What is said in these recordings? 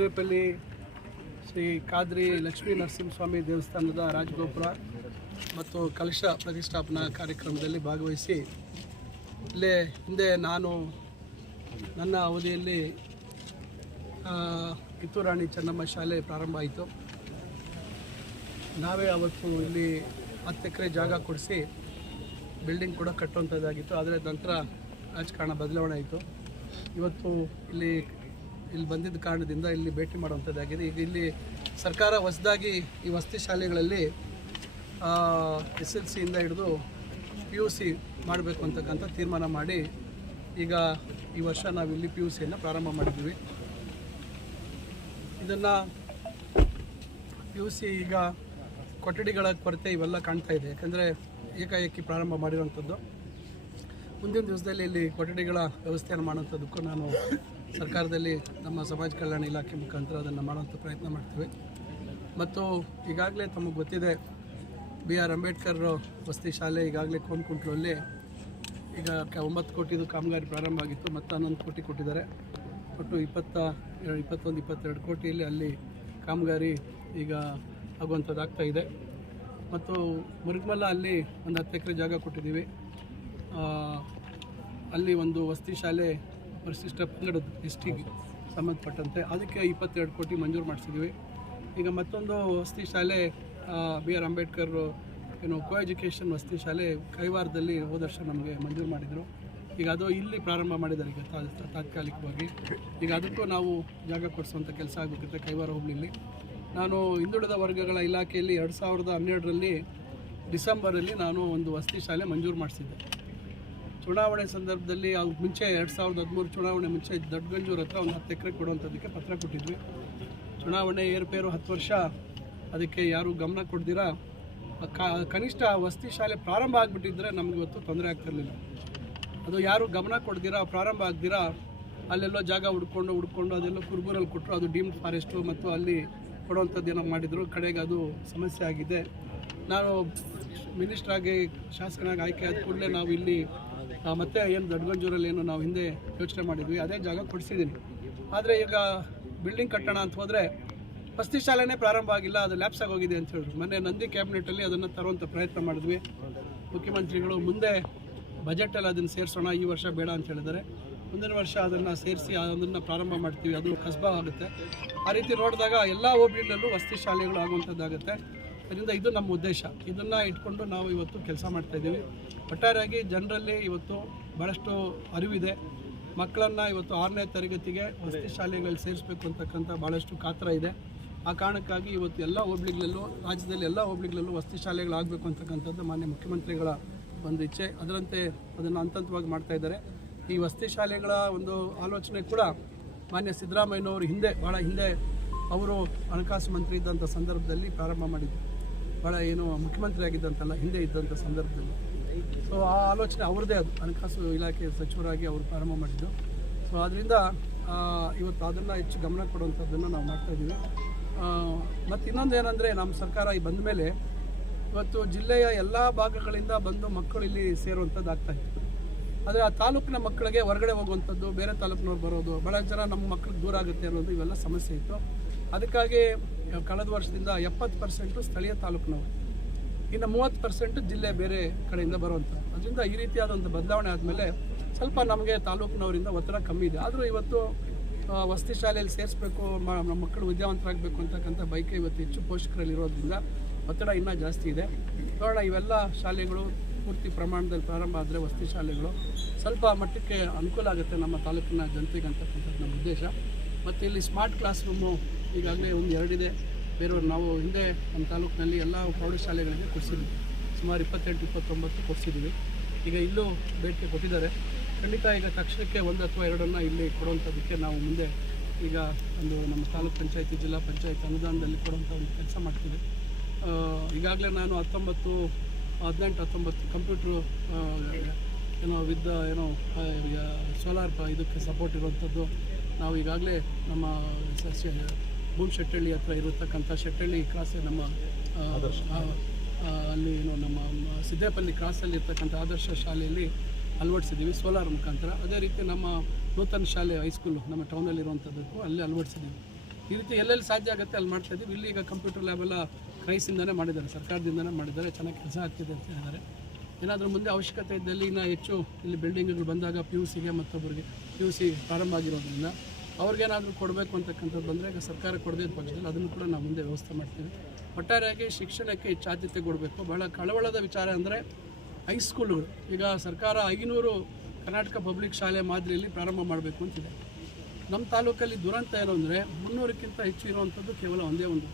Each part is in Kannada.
ತಾಲೂಕಿನ ಸಿಂಗರೇಪಲ್ಲಿ ಶ್ರೀ ಕಾದ್ರಿ ಲಕ್ಷ್ಮೀ ನರಸಿಂಹಸ್ವಾಮಿ ದೇವಸ್ಥಾನದ ರಾಜಗೋಪುರ ಮತ್ತು ಕಲಶ ಪ್ರತಿಷ್ಠಾಪನಾ ಕಾರ್ಯಕ್ರಮದಲ್ಲಿ ಭಾಗವಹಿಸಿ, ಇಲ್ಲೇ ಹಿಂದೆ ನಾನು ನನ್ನ ಅವಧಿಯಲ್ಲಿ ಕಿತ್ತೂರು ಕಿತ್ತೂರಾಣಿ ಚೆನ್ನಮ್ಮ ಶಾಲೆ ಪ್ರಾರಂಭ ಆಯಿತು. ನಾವೇ ಅವತ್ತು ಇಲ್ಲಿ ಹತ್ತು ಎಕರೆ ಜಾಗ ಕೊಡಿಸಿ ಬಿಲ್ಡಿಂಗ್ ಕೂಡ ಕಟ್ಟುವಂಥದ್ದಾಗಿತ್ತು. ಆದರೆ ನಂತರ ರಾಜಕಾರಣ ಬದಲಾವಣೆ ಆಯಿತು. ಇವತ್ತು ಇಲ್ಲಿ ಇಲ್ಲಿ ಬಂದಿದ್ದ ಕಾರಣದಿಂದ ಇಲ್ಲಿ ಭೇಟಿ ಮಾಡುವಂಥದ್ದಾಗಿದೆ. ಈಗ ಇಲ್ಲಿ ಸರ್ಕಾರ ಹೊಸದಾಗಿ ಈ ವಸತಿ ಶಾಲೆಗಳಲ್ಲಿ ಎಸ್ ಎಲ್ ಸಿಯಿಂದ ಹಿಡಿದು ಪಿ ಯು ಸಿ ಮಾಡಬೇಕು ಅಂತಕ್ಕಂಥ ತೀರ್ಮಾನ ಮಾಡಿ ಈಗ ಈ ವರ್ಷ ನಾವು ಇಲ್ಲಿ ಪಿ ಯು ಸಿಯನ್ನು ಪ್ರಾರಂಭ ಮಾಡಿದ್ದೀವಿ. ಇದನ್ನು ಪಿ ಯು ಸಿ ಈಗ ಕೊಠಡಿಗಳ ಕೊರತೆ ಇವೆಲ್ಲ ಕಾಣ್ತಾ ಇದೆ. ಯಾಕಂದರೆ ಏಕಾಏಕಿ ಪ್ರಾರಂಭ ಮಾಡಿರೋಂಥದ್ದು ಮುಂದಿನ ದಿವಸದಲ್ಲಿ ಇಲ್ಲಿ ಕೊಠಡಿಗಳ ವ್ಯವಸ್ಥೆಯನ್ನು ಮಾಡುವಂಥದ್ದಕ್ಕೂ ನಾನು ಸರ್ಕಾರದಲ್ಲಿ ನಮ್ಮ ಸಮಾಜ ಕಲ್ಯಾಣ ಇಲಾಖೆ ಮುಖಾಂತರ ಅದನ್ನು ಮಾಡುವಂಥ ಪ್ರಯತ್ನ ಮಾಡ್ತೀವಿ. ಮತ್ತು ಈಗಾಗಲೇ ತಮಗೆ ಗೊತ್ತಿದೆ, ಬಿ ಆರ್ ಅಂಬೇಡ್ಕರ್ ವಸತಿ ಶಾಲೆ ಈಗಾಗಲೇ ಕೋನ್ಕುಂಟ್ಲಲ್ಲಿ ಈಗ ಒಂಬತ್ತು ಕೋಟಿದು ಕಾಮಗಾರಿ ಪ್ರಾರಂಭ ಆಗಿತ್ತು, ಮತ್ತು ಹನ್ನೊಂದು ಕೋಟಿ ಕೊಟ್ಟಿದ್ದಾರೆ. ಒಟ್ಟು ಇಪ್ಪತ್ತ, ಇಪ್ಪತ್ತೊಂದು, ಇಪ್ಪತ್ತೆರಡು ಕೋಟಿಯಲ್ಲಿ ಅಲ್ಲಿ ಕಾಮಗಾರಿ ಈಗ ಆಗುವಂಥದ್ದಾಗ್ತಾ ಇದೆ. ಮತ್ತು ಮುರುಗಮಲ್ಲ ಅಲ್ಲಿ ಒಂದು ಹತ್ತು ಎಕರೆ ಜಾಗ ಕೊಟ್ಟಿದ್ದೀವಿ. ಅಲ್ಲಿ ಒಂದು ವಸತಿ ಶಾಲೆ ಪರಿಶಿಷ್ಟ ಪಂಗಡದ ಎಸ್ ಸಂಬಂಧಪಟ್ಟಂತೆ. ಅದಕ್ಕೆ ಇಪ್ಪತ್ತೆರಡು ಕೋಟಿ ಮಂಜೂರು ಮಾಡಿಸಿದ್ವಿ ಈಗ ಮತ್ತೊಂದು ವಸತಿ ಶಾಲೆ ಬಿ ಆರ್ ಅಂಬೇಡ್ಕರ್ ಏನು ಕೋ ಎಜುಕೇಷನ್ ವಸತಿ ಶಾಲೆ ಕೈವಾರದಲ್ಲಿ ಹೋದ ವರ್ಷ ನಮಗೆ ಮಂಜೂರು ಮಾಡಿದರು. ಈಗ ಅದು ಇಲ್ಲಿ ಪ್ರಾರಂಭ ಮಾಡಿದ್ದಾರೆ ಈಗ ತಾ- ತಾತ್ಕಾಲಿಕವಾಗಿ. ಈಗ ಅದಕ್ಕೂ ನಾವು ಜಾಗ ಕೊಡಿಸುವಂಥ ಕೆಲಸ ಆಗಬೇಕಂತೆ ಕೈವಾರ ಹುಬ್ಳಿಲಿ ನಾನು ಹಿಂದುಳಿದ ವರ್ಗಗಳ ಇಲಾಖೆಯಲ್ಲಿ ಎರಡು ಸಾವಿರದ ಹನ್ನೆರಡರಲ್ಲಿ ಡಿಸೆಂಬರಲ್ಲಿ ನಾನು ಒಂದು ವಸತಿ ಶಾಲೆ ಮಂಜೂರು ಮಾಡಿಸಿದ್ದೆ. ಚುನಾವಣೆ ಸಂದರ್ಭದಲ್ಲಿ ಅವ್ರ ಮುಂಚೆ ಎರಡು ಸಾವಿರದ ಹದಿಮೂರು ಚುನಾವಣೆ ಮುಂಚೆ ದೊಡ್ಡಗಂಜೂರು ಹತ್ರ ಒಂದು ಹತ್ತು ಎಕರೆ ಕೊಡುವಂಥದ್ದಕ್ಕೆ ಪತ್ರ ಕೊಟ್ಟಿದ್ವಿ. ಚುನಾವಣೆ ಏರುಪೇರು ಹತ್ತು ವರ್ಷ, ಅದಕ್ಕೆ ಯಾರೂ ಗಮನ ಕೊಡ್ದಿರಾ? ಕನಿಷ್ಠ ವಸತಿ ಶಾಲೆ ಪ್ರಾರಂಭ ಆಗಿಬಿಟ್ಟಿದ್ರೆ ನಮ್ಗೆ ಇವತ್ತು ತೊಂದರೆ ಆಗ್ತಿರ್ಲಿಲ್ಲ. ಅದು ಯಾರು ಗಮನ ಕೊಡ್ದಿರಾ, ಪ್ರಾರಂಭ ಆಗ್ದಿರಾ? ಅಲ್ಲೆಲ್ಲೋ ಜಾಗ ಹುಡ್ಕೊಂಡು ಹುಡ್ಕೊಂಡು ಅದೆಲ್ಲೋ ಕುರ್ಬೂರಲ್ಲಿ ಕೊಟ್ಟರು ಅದು ಡೀಮ್ಡ್ ಫಾರೆಸ್ಟು ಮತ್ತು ಅಲ್ಲಿ ಕೊಡುವಂಥದ್ದು ಏನೋ ಮಾಡಿದರು. ಕಡೆಗೆ ಅದು ಸಮಸ್ಯೆ ಆಗಿದೆ. ನಾನು ಮಿನಿಸ್ಟ್ರಾಗಿ, ಶಾಸಕನಾಗಿ ಆಯ್ಕೆ ಆದ ಕೂಡಲೇ ನಾವು ಇಲ್ಲಿ ಮತ್ತೆ ಏನು ದೊಡ್ಡಗಂಜೂರಲ್ಲಿ ಏನು ನಾವು ಹಿಂದೆ ಯೋಚನೆ ಮಾಡಿದ್ವಿ, ಅದೇ ಜಾಗ ಕೊಡಿಸಿದ್ದೀನಿ. ಆದರೆ ಈಗ ಬಿಲ್ಡಿಂಗ್ ಕಟ್ಟೋಣ ಅಂತ ಹೋದರೆ ವಸತಿ ಶಾಲೆನೇ ಪ್ರಾರಂಭ ಆಗಿಲ್ಲ, ಅದು ಲ್ಯಾಪ್ಸ್ ಆಗೋಗಿದೆ ಅಂತ ಹೇಳಿದ್ರು. ಮೊನ್ನೆ ನಂದಿ ಕ್ಯಾಬಿನೆಟಲ್ಲಿ ಅದನ್ನು ತರುವಂಥ ಪ್ರಯತ್ನ ಮಾಡಿದ್ವಿ. ಮುಖ್ಯಮಂತ್ರಿಗಳು ಮುಂದೆ ಬಜೆಟಲ್ಲಿ ಅದನ್ನು ಸೇರಿಸೋಣ, ಈ ವರ್ಷ ಬೇಡ ಅಂತ ಹೇಳಿದ್ದಾರೆ. ಮುಂದಿನ ವರ್ಷ ಅದನ್ನು ಸೇರಿಸಿ ಅದನ್ನು ಪ್ರಾರಂಭ ಮಾಡ್ತೀವಿ, ಅದು ಕಸ್ಬಾ ಆಗುತ್ತೆ. ಆ ರೀತಿ ನೋಡಿದಾಗ ಎಲ್ಲ ಹೋಬಳಿಗಳಲ್ಲೂ ವಸತಿ ಶಾಲೆಗಳು ಆಗುವಂಥದ್ದಾಗುತ್ತೆ ಅದರಿಂದ ಇದು ನಮ್ಮ ಉದ್ದೇಶ. ಇದನ್ನು ಇಟ್ಕೊಂಡು ನಾವು ಇವತ್ತು ಕೆಲಸ ಮಾಡ್ತಾ ಇದ್ದೀವಿ. ಒಟ್ಟಾರೆಯಾಗಿ ಜನರಲ್ಲಿ ಇವತ್ತು ಭಾಳಷ್ಟು ಅರಿವಿದೆ. ಮಕ್ಕಳನ್ನು ಇವತ್ತು ಆರನೇ ತರಗತಿಗೆ ವಸತಿ ಶಾಲೆಗಳಲ್ಲಿ ಸೇರಿಸಬೇಕು ಅಂತಕ್ಕಂಥ ಭಾಳಷ್ಟು ಕಾತರ ಇದೆ. ಆ ಕಾರಣಕ್ಕಾಗಿ ಇವತ್ತು ಎಲ್ಲ ಹೋಬ್ಳಿಗಳಲ್ಲೂ, ರಾಜ್ಯದಲ್ಲಿ ಎಲ್ಲ ಹೋಬ್ಳಿಗಳಲ್ಲೂ ವಸತಿ ಶಾಲೆಗಳಾಗಬೇಕು ಅಂತಕ್ಕಂಥದ್ದು ಮಾನ್ಯ ಮುಖ್ಯಮಂತ್ರಿಗಳ ಒಂದು ಇಚ್ಛೆ. ಅದರಂತೆ ಅದನ್ನು ಹಂತ ಹಂತವಾಗಿ ಮಾಡ್ತಾ ಇದ್ದಾರೆ. ಈ ವಸತಿ ಶಾಲೆಗಳ ಒಂದು ಆಲೋಚನೆ ಕೂಡ ಮಾನ್ಯ ಸಿದ್ದರಾಮಯ್ಯನವರು ಹಿಂದೆ ಭಾಳ ಹಿಂದೆ ಅವರು ಹಣಕಾಸು ಮಂತ್ರಿ ಇದ್ದಂಥ ಸಂದರ್ಭದಲ್ಲಿ ಪ್ರಾರಂಭ ಮಾಡಿದ್ರು. ಭಾಳ ಏನು ಮುಖ್ಯಮಂತ್ರಿ ಆಗಿದ್ದಂತಲ್ಲ ಹಿಂದೆ ಇದ್ದಂಥ ಸಂದರ್ಭದಲ್ಲಿ. ಸೊ ಆ ಆಲೋಚನೆ ಅವ್ರದ್ದೇ ಅದು. ಹಣಕಾಸು ಇಲಾಖೆ ಸಚಿವರಾಗಿ ಅವರು ಪ್ರಾರಂಭ ಮಾಡಿದ್ದು. ಸೊ ಆದ್ದರಿಂದ ಇವತ್ತು ಅದನ್ನು ಹೆಚ್ಚು ಗಮನ ಕೊಡುವಂಥದ್ದನ್ನು ನಾವು ಮಾಡ್ತಾ ಇದ್ದೀವಿ. ಮತ್ತು ಇನ್ನೊಂದು ಏನಂದರೆ ನಮ್ಮ ಸರ್ಕಾರ ಈ ಬಂದ ಮೇಲೆ ಇವತ್ತು ಜಿಲ್ಲೆಯ ಎಲ್ಲ ಭಾಗಗಳಿಂದ ಬಂದು ಮಕ್ಕಳು ಇಲ್ಲಿ ಸೇರುವಂಥದ್ದು ಆಗ್ತಾ ಇತ್ತು ಆದರೆ ಆ ತಾಲೂಕಿನ ಮಕ್ಕಳಿಗೆ ಹೊರಗಡೆ ಹೋಗುವಂಥದ್ದು, ಬೇರೆ ತಾಲೂಕಿನವ್ರು ಬರೋದು ಭಾಳ ಜನ ನಮ್ಮ ಮಕ್ಕಳಿಗೆ ದೂರ ಆಗುತ್ತೆ ಅನ್ನೋದು ಇವೆಲ್ಲ ಸಮಸ್ಯೆ ಇತ್ತು. ಅದಕ್ಕಾಗಿ ಕಳೆದ ವರ್ಷದಿಂದ ಎಪ್ಪತ್ತು ಪರ್ಸೆಂಟು ಸ್ಥಳೀಯ ತಾಲೂಕಿನವರು. ಇನ್ನು ಮೂವತ್ತು ಪರ್ಸೆಂಟ್ ಜಿಲ್ಲೆ ಬೇರೆ ಕಡೆಯಿಂದ ಬರುವಂಥ ಅದರಿಂದ ಈ ರೀತಿಯಾದಂಥ ಬದಲಾವಣೆ ಆದಮೇಲೆ ಸ್ವಲ್ಪ ನಮಗೆ ತಾಲೂಕಿನವರಿಂದ ಒತ್ತಡ ಕಮ್ಮಿ ಇದೆ. ಆದರೂ ಇವತ್ತು ವಸತಿ ಶಾಲೆಯಲ್ಲಿ ಸೇರಿಸ್ಬೇಕು ನಮ್ಮ ಮಕ್ಕಳು ವಿದ್ಯಾವಂತರಾಗಬೇಕು ಅಂತಕ್ಕಂಥ ಬೈಕೆ ಇವತ್ತು ಹೆಚ್ಚು ಪೋಷಕರಲ್ಲಿರೋದ್ರಿಂದ ಒತ್ತಡ ಇನ್ನೂ ಜಾಸ್ತಿ ಇದೆ. ನೋಡೋಣ, ಇವೆಲ್ಲ ಶಾಲೆಗಳು ಪೂರ್ತಿ ಪ್ರಮಾಣದಲ್ಲಿ ಪ್ರಾರಂಭ ಆದರೆ ವಸತಿ ಶಾಲೆಗಳು ಸ್ವಲ್ಪ ಮಟ್ಟಕ್ಕೆ ಅನುಕೂಲ ಆಗುತ್ತೆ ನಮ್ಮ ತಾಲೂಕಿನ ಜನತೆಗೆ ಅಂತಕ್ಕಂಥದ್ದು ನಮ್ಮ ಉದ್ದೇಶ. ಮತ್ತು ಇಲ್ಲಿ ಸ್ಮಾರ್ಟ್ ಕ್ಲಾಸ್ ರೂಮು ಈಗಾಗಲೇ ಒಂದು ಎರಡಿದೆ. ಬೇರೆಯವ್ರು ನಾವು ಹಿಂದೆ ನಮ್ಮ ತಾಲೂಕಿನಲ್ಲಿ ಎಲ್ಲ ಪ್ರೌಢಶಾಲೆಗಳಿಗೆ ಕೊಡಿಸಿದ್ವಿ. ಸುಮಾರು ಇಪ್ಪತ್ತೆಂಟು, ಇಪ್ಪತ್ತೊಂಬತ್ತು ಕೊಡಿಸಿದ್ವಿ. ಈಗ ಇಲ್ಲೂ ಬೇಡಿಕೆ ಕೊಟ್ಟಿದ್ದಾರೆ. ಖಂಡಿತ ಈಗ ತಕ್ಷಣಕ್ಕೆ ಒಂದು ಅಥವಾ ಎರಡನ್ನು ಇಲ್ಲಿ ಕೊಡುವಂಥದ್ದಕ್ಕೆ ನಾವು ಮುಂದೆ ಈಗ ಒಂದು ನಮ್ಮ ತಾಲೂಕ್ ಪಂಚಾಯತಿ, ಜಿಲ್ಲಾ ಪಂಚಾಯತ್ ಅನುದಾನದಲ್ಲಿ ಕೊಡುವಂಥ ಒಂದು ಕೆಲಸ ಮಾಡ್ತೀವಿ. ಈಗಾಗಲೇ ನಾನು ಹತ್ತೊಂಬತ್ತು, ಹದಿನೆಂಟು, ಹತ್ತೊಂಬತ್ತು ಕಂಪ್ಯೂಟ್ರು ಏನೋ ವಿದ್ದ, ಏನೋ ಸೋಲಾರ್ ಇದಕ್ಕೆ ಸಪೋರ್ಟ್ ಇರುವಂಥದ್ದು. ನಾವು ಈಗಾಗಲೇ ನಮ್ಮ ಸಸ್ಯ ಭೂಮಿ ಶೆಟ್ಟಳ್ಳಿ ಹತ್ರ ಇರತಕ್ಕಂಥ ಶೆಟ್ಟಳ್ಳಿ ಕ್ರಾಸ್ ನಮ್ಮ ಅಲ್ಲಿ ಏನು ನಮ್ಮ ಸಿದ್ದೇಪಲ್ಲಿ ಕ್ರಾಸಲ್ಲಿ ಇರ್ತಕ್ಕಂಥ ಆದರ್ಶ ಶಾಲೆಯಲ್ಲಿ ಅಳವಡಿಸಿದ್ದೀವಿ ಸೋಲಾರ್ ಮುಖಾಂತರ. ಅದೇ ರೀತಿ ನಮ್ಮ ನೂತನ ಶಾಲೆ ಹೈಸ್ಕೂಲು ನಮ್ಮ ಟೌನಲ್ಲಿ ಅಲ್ಲಿ ಅಲ್ಲೇ ಅಳವಡಿಸಿದ್ದೀವಿ. ಈ ರೀತಿ ಎಲ್ಲೆಲ್ಲಿ ಸಾಧ್ಯ ಆಗುತ್ತೆ ಅಲ್ಲಿ ಮಾಡ್ತಾ ಇದ್ದೀವಿ. ಇಲ್ಲಿ ಈಗ ಕಂಪ್ಯೂಟರ್ ಲ್ಯಾಬೆಲ್ಲ ಕ್ರೈಸಿಂದನೇ ಮಾಡಿದ್ದಾರೆ ಸರ್ಕಾರದಿಂದನೇ ಮಾಡಿದ್ದಾರೆ. ಚೆನ್ನಾಗಿ ಕೆಲಸ ಆಗ್ತಿದೆ ಅಂತ ಹೇಳಿದ್ದಾರೆ. ಏನಾದರೂ ಮುಂದೆ ಅವಶ್ಯಕತೆ ಇದ್ದಲ್ಲಿ ಇನ್ನೂ ಹೆಚ್ಚು ಇಲ್ಲಿ ಬಿಲ್ಡಿಂಗ್ಗಳು ಬಂದಾಗ ಪಿ ಯು ಸಿಗೆ ಮತ್ತೊಬ್ಬರಿಗೆ ಪಿ ಯು ಸಿ ಪ್ರಾರಂಭ ಆಗಿರೋದ್ರಿಂದ ಅವ್ರಿಗೇನಾದರೂ ಕೊಡಬೇಕು ಅಂತಕ್ಕಂಥದ್ದು ಬಂದರೆ ಈಗ ಸರ್ಕಾರ ಕೊಡದೇ ಇದ್ದ ಪಕ್ಷದಲ್ಲಿ ಅದನ್ನು ಕೂಡ ನಾವು ಮುಂದೆ ವ್ಯವಸ್ಥೆ ಮಾಡ್ತೀವಿ. ಒಟ್ಟಾರೆಯಾಗಿ ಶಿಕ್ಷಣಕ್ಕೆ ಹೆಚ್ಚು ಆದ್ಯತೆ ಕೊಡಬೇಕು. ಬಹಳ ಕಳವಳದ ವಿಚಾರ ಅಂದರೆ ಹೈಸ್ಕೂಲುಗಳು ಈಗ ಸರ್ಕಾರ ಐನೂರು ಕರ್ನಾಟಕ ಪಬ್ಲಿಕ್ ಶಾಲೆ ಮಾದರಿಯಲ್ಲಿ ಪ್ರಾರಂಭ ಮಾಡಬೇಕು ಅಂತಿದೆ. ನಮ್ಮ ತಾಲೂಕಲ್ಲಿ ದುರಂತ ಏನು ಅಂದರೆ ಮುನ್ನೂರಕ್ಕಿಂತ ಹೆಚ್ಚು ಇರುವಂಥದ್ದು ಕೇವಲ ಒಂದೇ ಒಂದು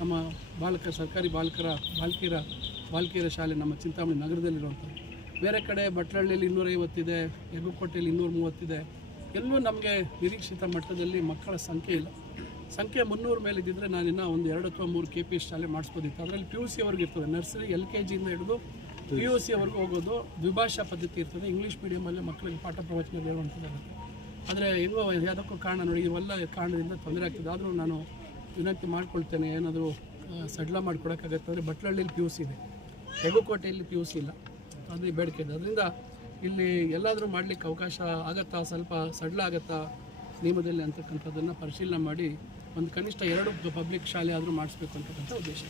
ನಮ್ಮ ಬಾಲಕ, ಸರ್ಕಾರಿ ಬಾಲಕರ, ಬಾಲಕಿಯರ ಬಾಲಕಿಯರ ಶಾಲೆ ನಮ್ಮ ಚಿಂತಾಮಣಿ ನಗರದಲ್ಲಿರುವಂಥದ್ದು. ಬೇರೆ ಕಡೆ ಬಟ್ಲಹಳ್ಳಿಯಲ್ಲಿ ಇನ್ನೂರೈವತ್ತಿದೆ ಯಗುಕೋಟೆಯಲ್ಲಿ ಇನ್ನೂರ ಮೂವತ್ತಿದೆ ಎಲ್ಲೂ ನಮಗೆ ನಿರೀಕ್ಷಿತ ಮಟ್ಟದಲ್ಲಿ ಮಕ್ಕಳ ಸಂಖ್ಯೆ ಇಲ್ಲ. ಸಂಖ್ಯೆ ಮುನ್ನೂರು ಮೇಲೆ ಇದ್ದಿದ್ರೆ ನಾನು ಇನ್ನೂ ಒಂದು ಎರಡು ಅಥವಾ ಮೂರು ಕೆ ಪಿ ಎಸ್ ಶಾಲೆ ಮಾಡಿಸ್ಬೋದಿತ್ತು. ಅದರಲ್ಲಿ ಪಿ ಯು ಸಿ ಅವ್ರಿಗೆ ಇರ್ತದೆ. ನರ್ಸರಿ ಎಲ್ ಕೆ ಜಿಯಿಂದ ಹಿಡಿದು ಪಿ ಯು ಸಿ ಅವ್ರಿಗೆ ಹೋಗೋದು ದ್ವಿಭಾಷಾ ಪದ್ಧತಿ ಇರ್ತದೆ. ಇಂಗ್ಲೀಷ್ ಮೀಡಿಯಮಲ್ಲಿ ಮಕ್ಕಳಿಗೆ ಪಾಠ ಪ್ರವಚನ ಹೇಳುವಂಥದ್ದು ಆದರೆ ಹೆಂಗೋ ಯಾವುದಕ್ಕೂ ಕಾರಣ ನೋಡಿ, ಇವೆಲ್ಲ ಕಾರಣದಿಂದ ತೊಂದರೆ ಆಗ್ತದೆ. ಆದರೂ ನಾನು ವಿನಂತಿ ಮಾಡ್ಕೊಳ್ತೇನೆ, ಏನಾದರೂ ಸಡ್ಲ ಮಾಡಿಕೊಡೋಕ್ಕಾಗತ್ತೆ ಅಂದರೆ ಬಟ್ಲಹಳ್ಳಿಲಿ ಪಿ ಯು ಸಿ ಇದೆ. ಹೆಗುಕೋಟೆಯಲ್ಲಿ ಪಿ ಯು ಸಿ ಇಲ್ಲ. ಅದೇ ಬೇಡಿಕೆ ಇದೆ. ಅದರಿಂದ ಇಲ್ಲಿ ಎಲ್ಲಾದರೂ ಮಾಡಲಿಕ್ಕೆ ಅವಕಾಶ ಆಗತ್ತಾ? ಸ್ವಲ್ಪ ಸಡ್ಲ ಆಗತ್ತಾ ನಿಯಮದಲ್ಲಿ ಅಂತಕ್ಕಂಥದ್ದನ್ನು ಪರಿಶೀಲನೆ ಮಾಡಿ ಒಂದು ಕನಿಷ್ಠ ಎರಡು ಪಬ್ಲಿಕ್ ಶಾಲೆ ಆದರೂ ಮಾಡಿಸ್ಬೇಕು ಅಂತಕ್ಕಂಥ ಉದ್ದೇಶ.